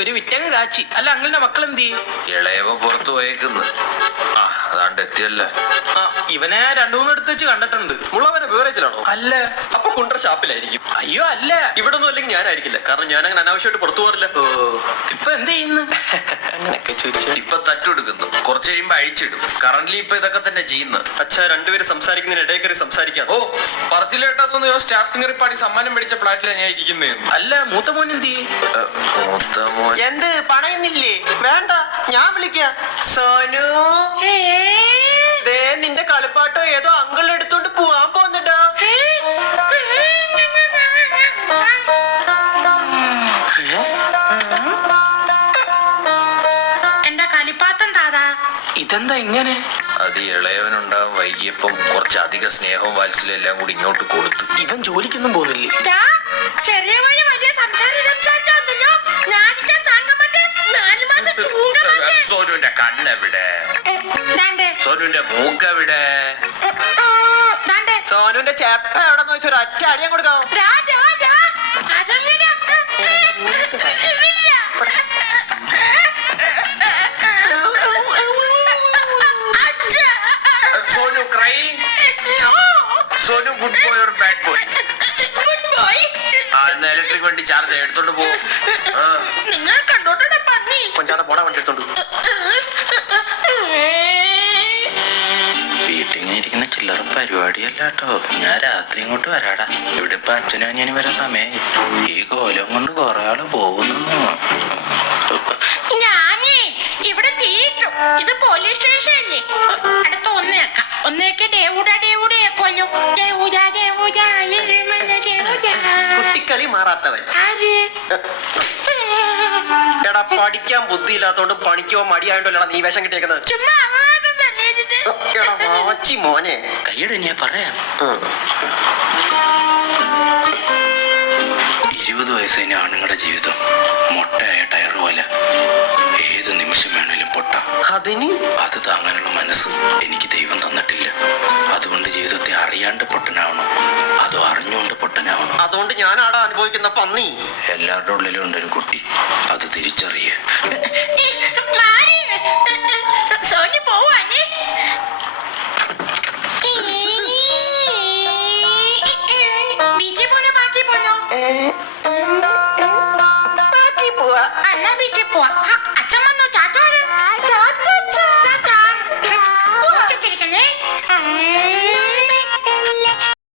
ഒരു വിറ്റങ്ങ് കാച്ചി. അല്ല അങ്ങളുടെ മക്കളെന്തി? ഇളയവ പുറത്തു പോയേക്കുന്നു. ആ അതാണ്ട് എത്തിയല്ലേ. ആ ഇവനെ രണ്ടു മൂന്ന് എടുത്ത് വെച്ച് കണ്ടിട്ടുണ്ട്. മുള്ളവരെ ബേറേജിലാണോ? അല്ല. അപ്പൊ കുണ്ടറ ഷാപ്പിലായിരിക്കും. അയ്യോ അല്ല. ഇവിടെ ഒന്നും അല്ലെങ്കിൽ ഞാനായിരിക്കില്ല, കാരണം ഞാൻ അങ്ങനെ അനാവശ്യമായിട്ട് പുറത്തു പോറില്ല. ഓ ഇപ്പൊ എന്ത് ചെയ്യുന്നു? അങ്ങനെയൊക്കെ ചോദിച്ചാൽ ഇപ്പൊ തട്ടെടുക്കുന്നു, കുറച്ച് കഴിയുമ്പോ അഴിച്ചിടും. കറന്റ്ലി ഇപ്പൊ ഇതൊക്കെ തന്നെ ചെയ്യുന്നു. അച്ഛാ രണ്ടുപേര് സംസാരിക്കുന്നതിന് ഇടയിൽ കയറി സംസാരിക്കാം. ഓ പറച്ചിലേട്ടാ തോന്നിയോ സ്റ്റാർ സിംഗർ പാടി സമ്മാനം മേടിച്ച ഫ്ലാറ്റിലാണ് ഞാൻ ഇരിക്കുന്നത്. അല്ല മൂത്ത മോൻ എന്തി? മൂത്ത മോൻ എന്ത് പണയുന്നില്ലേ? വേണ്ട, ഞാൻ വിളിക്കാം. സോനു ദേ നിന്റെ കളിപ്പാട്ടോ ഏതോ അങ്കിൾ എടുത്തോണ്ട് പോവാൻ പോന്നിട്ടാ. എന്റെ കളിപ്പാത്തം താതാ. ഇതെന്താ ഇങ്ങനെ? അത് ഇളയവനുണ്ടാവും വൈകിയപ്പം കുറച്ചധികം സ്നേഹവും വാത്സല്യം എല്ലാം കൂടി ഇങ്ങോട്ട് കൊടുത്തു. ഇവൻ ജോലിക്കൊന്നും പോകുന്നില്ലേ? ചെറിയ വഴി വലിയ സംസാരിച്ചോ. ഞാനിച്ചാ താങ്ങാൻ പറ്റേ 4 മാസം തൂങ്ങാൻ പറ്റേ. സോനുവിന്റെ കണ്ണെവിടെ? സോനുവിന്റെ മൂക്കെവിടെ? സോനുവിന്റെ ചെപ്പ എവിടെന്ന് വെച്ചാൽ ഒരു ഒറ്റ അടിയാൻ കൊടുക്കാം. Sonu crying? Sonu good boy or bad boy? ആ എന്നാ ഇലക്ട്രിക് വണ്ടി ചാർജ് എടുത്തോണ്ട് പോകും. നിങ്ങൾ കണ്ടോട്ടെ പന്നി. കൊഞ്ചാതെ പോടാ വണ്ടി എടുത്തോണ്ട്. വീട്ടിങ്ങനെ ഇരിക്കുന്ന ചില്ലറ പരിപാടിയല്ല കേട്ടോ. ഞാൻ രാത്രി ഇങ്ങോട്ട് വരാടാ. ഇവിടെ ഇപ്പൊ അച്ഛനും അനിയനും വരാൻ സമയമായി. ഈ കോലം കൊണ്ട് കുറെ ആള് പോകുന്നു. ഞാനേ ഇവിടെ തീയിട്ടു. ഇത് പോലീസ് സ്റ്റേഷനല്ലേ? അടുത്ത ഒന്നേക്കെ ദേവൂടേക്കോല്ലോ. കുട്ടിക്കളി മാറാത്തവൻ. എടാ പഠിക്കാൻ ബുദ്ധിയില്ലാത്തോണ്ട് പണിക്കോ മടിയായോണ്ടല്ലടാ നീ വേഷം കിട്ടിയേക്കുന്നത്. ചുമ്മാ അവാദം പറയരുത്. എടാ വാച്ചി മോനെ. കൈയ്യടെ ഞാൻ പറയാം. 20 വയസ്സിന് ആണുങ്ങളുടെ ജീവിതം മൊട്ടയായ ടയർ പോലെ ഏത് നിമിഷം വേണേലും പൊട്ടാം. അതിന് അത് താങ്ങാനുള്ള മനസ്സ് എനിക്ക് ദൈവം തന്നിട്ടില്ല. അതുകൊണ്ട് ജീവിതത്തെ അറിയാണ്ട് പൊട്ടനാവണം, അതോ അറിഞ്ഞുകൊണ്ട് പൊട്ടനാവണം. അതുകൊണ്ട് ഞാനാടാ അനുഭവിക്കുന്ന പന്നി. എല്ലാവരുടെ ഉള്ളിലും ഉണ്ടൊരു കുട്ടി, അത് തിരിച്ചറിയ. സോനി പോവാനേ. ബീച്ചിൽ പോണോ ബാക്കി പോണോ? ബാക്കി പോവാ. എന്നാ ബീച്ചിൽ പോവാ.